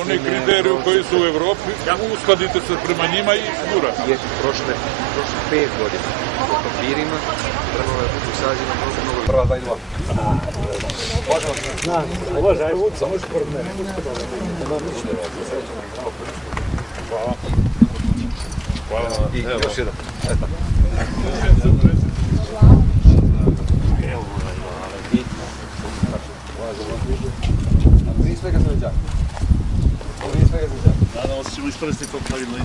oni kriteriji koji su u Evropi, uskladite se prema njima i gurate. Jesu prošle 5 godina po papirima, prvo je u sazima mnogo. Prva 22. Može, ajde, samo još pored mene. Hvala. Hvala. I još jedan. Eto. Prije svega sam đak. Nadamo se ćemo iskoristiti to pravilno.